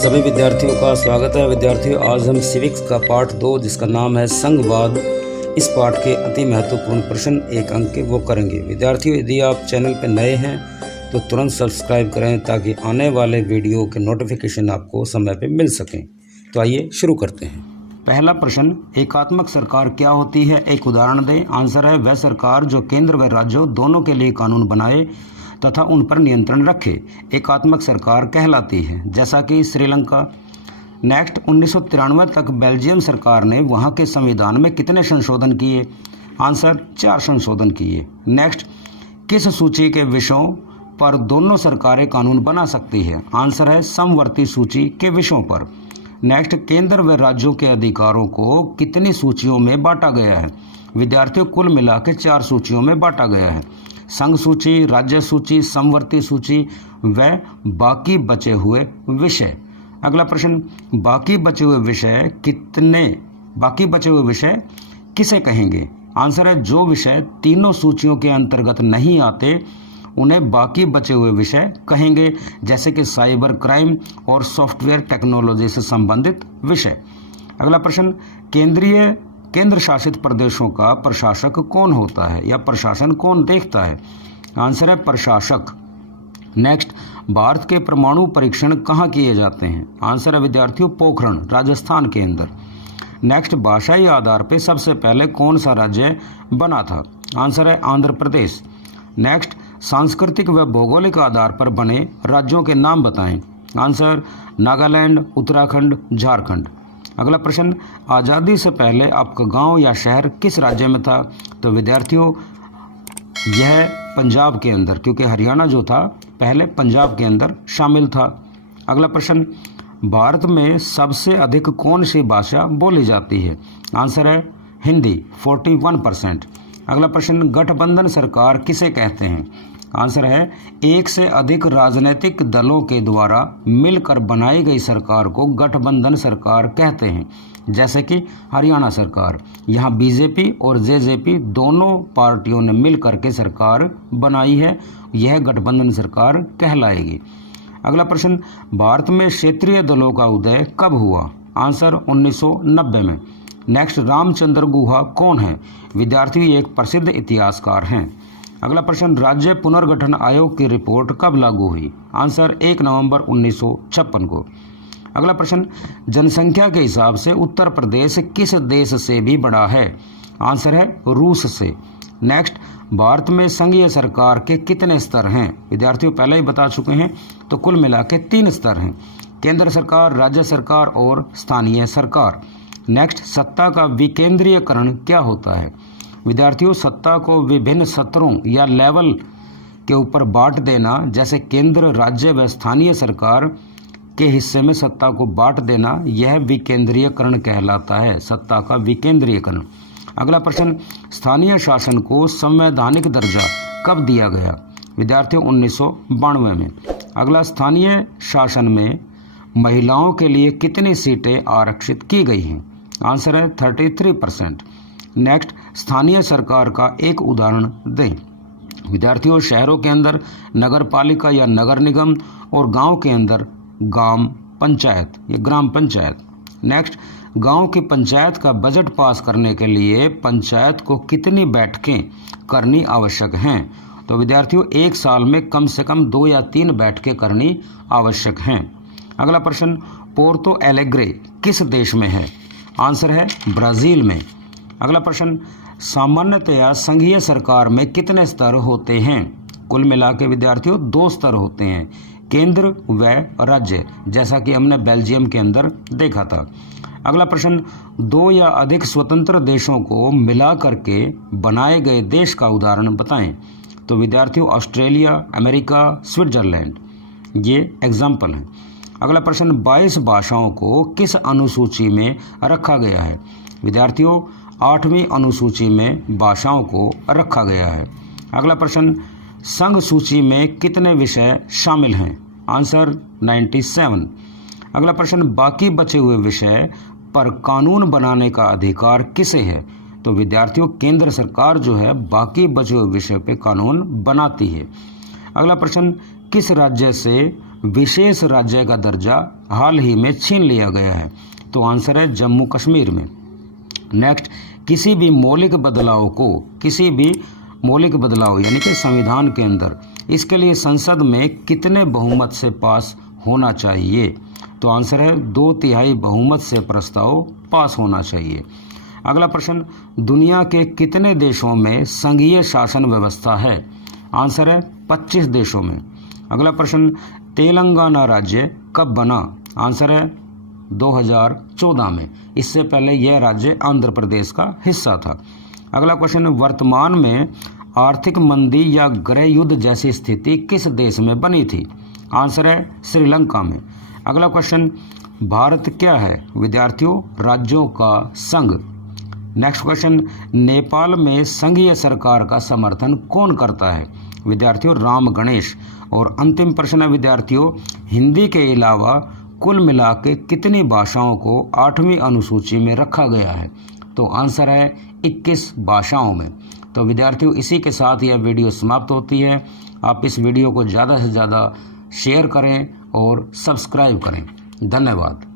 सभी विद्यार्थियों का स्वागत है। विद्यार्थियों, आज हम सिविक्स का पाठ 2 जिसका नाम है संघवाद, इस पाठ के अति महत्वपूर्ण प्रश्न 1 अंक के वो करेंगे। विद्यार्थियों, यदि आप चैनल पर नए हैं तो तुरंत सब्सक्राइब करें ताकि आने वाले वीडियो के नोटिफिकेशन आपको समय पर मिल सकें। तो आइए शुरू करते हैं। पहला प्रश्न, एकात्मक सरकार क्या होती है? एक उदाहरण दें। आंसर है वह सरकार जो केंद्र व राज्यों दोनों के लिए कानून बनाए तथा उन पर नियंत्रण रखे, एकात्मक सरकार कहलाती है, जैसा कि श्रीलंका। नेक्स्ट, 1993 तक बेल्जियम सरकार ने वहां के संविधान में कितने संशोधन किए? आंसर 4 संशोधन किए। नेक्स्ट, किस सूची के विषयों पर दोनों सरकारें कानून बना सकती है? आंसर है समवर्ती सूची के विषयों पर। नेक्स्ट, केंद्र व राज्यों के अधिकारों को कितनी सूचियों में बांटा गया है? विद्यार्थियों, कुल मिला के 4 सूचियों में बांटा गया है। संघ सूची, राज्य सूची, समवर्ती सूची व बाकी बचे हुए विषय। अगला प्रश्न, बाकी बचे हुए विषय किसे कहेंगे? आंसर है जो विषय तीनों सूचियों के अंतर्गत नहीं आते उन्हें बाकी बचे हुए विषय कहेंगे, जैसे कि साइबर क्राइम और सॉफ्टवेयर टेक्नोलॉजी से संबंधित विषय। अगला प्रश्न, केंद्र शासित प्रदेशों का प्रशासक कौन होता है या प्रशासन कौन देखता है? आंसर है प्रशासक। नेक्स्ट, भारत के परमाणु परीक्षण कहाँ किए जाते हैं? आंसर है विद्यार्थियों पोखरण, राजस्थान के अंदर। नेक्स्ट, भाषाई आधार पर सबसे पहले कौन सा राज्य बना था? आंसर है आंध्र प्रदेश। नेक्स्ट, सांस्कृतिक व भौगोलिक आधार पर बने राज्यों के नाम बताएं। आंसर नागालैंड, उत्तराखंड, झारखंड। अगला प्रश्न, आज़ादी से पहले आपका गांव या शहर किस राज्य में था? तो विद्यार्थियों यह पंजाब के अंदर, क्योंकि हरियाणा जो था पहले पंजाब के अंदर शामिल था। अगला प्रश्न, भारत में सबसे अधिक कौन सी भाषा बोली जाती है? आंसर है हिंदी, 41%। अगला प्रश्न, गठबंधन सरकार किसे कहते हैं? आंसर है एक से अधिक राजनीतिक दलों के द्वारा मिलकर बनाई गई सरकार को गठबंधन सरकार कहते हैं, जैसे कि हरियाणा सरकार। यहाँ बीजेपी और जेजेपी दोनों पार्टियों ने मिलकर के सरकार बनाई है, यह गठबंधन सरकार कहलाएगी। अगला प्रश्न, भारत में क्षेत्रीय दलों का उदय कब हुआ? आंसर 1990 में। नेक्स्ट, रामचंद्र गुहा कौन है? विद्यार्थी एक प्रसिद्ध इतिहासकार हैं। अगला प्रश्न, राज्य पुनर्गठन आयोग की रिपोर्ट कब लागू हुई? आंसर 1 नवंबर 1956 को। अगला प्रश्न, जनसंख्या के हिसाब से उत्तर प्रदेश किस देश से भी बड़ा है? आंसर है रूस से। नेक्स्ट, भारत में संघीय सरकार के कितने स्तर हैं? विद्यार्थियों पहले ही बता चुके हैं, तो कुल मिला के 3 स्तर हैं, केंद्र सरकार, राज्य सरकार और स्थानीय सरकार। नेक्स्ट, सत्ता का विकेंद्रीयकरण क्या होता है? विद्यार्थियों, सत्ता को विभिन्न सत्रों या लेवल के ऊपर बांट देना, जैसे केंद्र, राज्य व स्थानीय सरकार के हिस्से में सत्ता को बांट देना, यह विकेंद्रीयकरण कहलाता है, सत्ता का विकेंद्रीयकरण। अगला प्रश्न, स्थानीय शासन को संवैधानिक दर्जा कब दिया गया? विद्यार्थियों 1992 में। अगला, स्थानीय शासन में महिलाओं के लिए कितनी सीटें आरक्षित की गई हैं? आंसर है 33%। नेक्स्ट, स्थानीय सरकार का एक उदाहरण दें। विद्यार्थियों, शहरों के अंदर नगर पालिका या नगर निगम और गांव के अंदर ग्राम पंचायत या ग्राम पंचायत। नेक्स्ट, गांव की पंचायत का बजट पास करने के लिए पंचायत को कितनी बैठकें करनी आवश्यक हैं? तो विद्यार्थियों एक साल में कम से कम 2 या 3 बैठकें करनी आवश्यक हैं। अगला प्रश्न, पोर्तो एलेग्रे किस देश में है? आंसर है ब्राज़ील में। अगला प्रश्न, सामान्यतया संघीय सरकार में कितने स्तर होते हैं? कुल मिला के विद्यार्थियों 2 स्तर होते हैं, केंद्र व राज्य, जैसा कि हमने बेल्जियम के अंदर देखा था। अगला प्रश्न, 2 या अधिक स्वतंत्र देशों को मिला करके बनाए गए देश का उदाहरण बताएं। तो विद्यार्थियों ऑस्ट्रेलिया, अमेरिका, स्विट्जरलैंड, ये एग्जाम्पल हैं। अगला प्रश्न, 22 भाषाओं को किस अनुसूची में रखा गया है? विद्यार्थियों 8वीं अनुसूची में भाषाओं को रखा गया है। अगला प्रश्न, संघ सूची में कितने विषय शामिल हैं? आंसर 97। अगला प्रश्न, बाकी बचे हुए विषय पर कानून बनाने का अधिकार किसे है? तो विद्यार्थियों केंद्र सरकार जो है बाकी बचे हुए विषय पे कानून बनाती है। अगला प्रश्न, किस राज्य से विशेष राज्य का दर्जा हाल ही में छीन लिया गया है? तो आंसर है जम्मू कश्मीर में। नेक्स्ट, किसी भी मौलिक बदलाव यानी कि संविधान के अंदर, इसके लिए संसद में कितने बहुमत से पास होना चाहिए? तो आंसर है 2/3 बहुमत से प्रस्ताव पास होना चाहिए। अगला प्रश्न, दुनिया के कितने देशों में संघीय शासन व्यवस्था है? आंसर है 25 देशों में। अगला प्रश्न, तेलंगाना राज्य कब बना? आंसर है 2014 में। इससे पहले यह राज्य आंध्र प्रदेश का हिस्सा था। अगला क्वेश्चन, वर्तमान में आर्थिक मंदी या गृह युद्ध जैसी स्थिति किस देश में बनी थी? आंसर है श्रीलंका में। अगला क्वेश्चन, भारत क्या है? विद्यार्थियों, राज्यों का संघ। नेक्स्ट क्वेश्चन, नेपाल में संघीय सरकार का समर्थन कौन करता है? विद्यार्थियों, राम गणेश। और अंतिम प्रश्न है विद्यार्थियों, हिंदी के अलावा कुल मिला के कितनी भाषाओं को 8वीं अनुसूची में रखा गया है? तो आंसर है 21 भाषाओं में। तो विद्यार्थियों, इसी के साथ यह वीडियो समाप्त होती है। आप इस वीडियो को ज़्यादा से ज़्यादा शेयर करें और सब्सक्राइब करें। धन्यवाद।